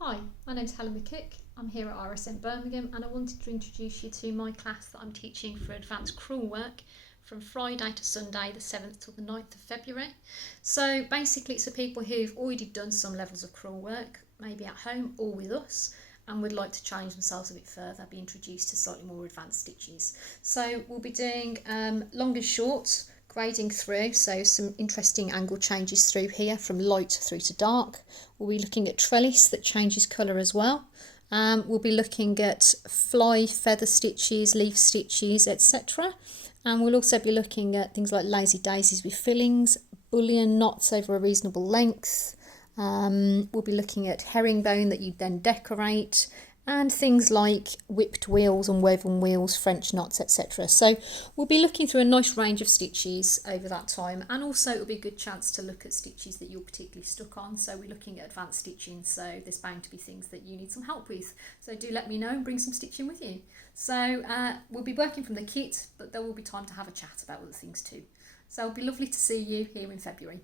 Hi, my name's Helen McCook. I'm here at RSN Birmingham and I wanted to introduce you to my class that I'm teaching for advanced crewel work from Friday to Sunday the 7th to the 9th of February. So basically it's for people who've already done some levels of crewel work, maybe at home or with us, and would like to challenge themselves a bit further, be introduced to slightly more advanced stitches. So we'll be doing long and short, grading through, so some interesting angle changes through here from light through to dark. We'll be looking at trellis that changes colour as well. We'll be looking at fly feather stitches, leaf stitches, etc. And we'll also be looking at things like lazy daisies with fillings, bullion knots over a reasonable length. We'll be looking at herringbone that you then decorate, and things like whipped wheels and woven wheels, French knots, etc. So we'll be looking through a nice range of stitches over that time, and also it'll be a good chance to look at stitches that you're particularly stuck on. So we're looking at advanced stitching, so there's bound to be things that you need some help with. So do let me know and bring some stitching with you. So we'll be working from the kit, but there will be time to have a chat about other things too. So it'll be lovely to see you here in February.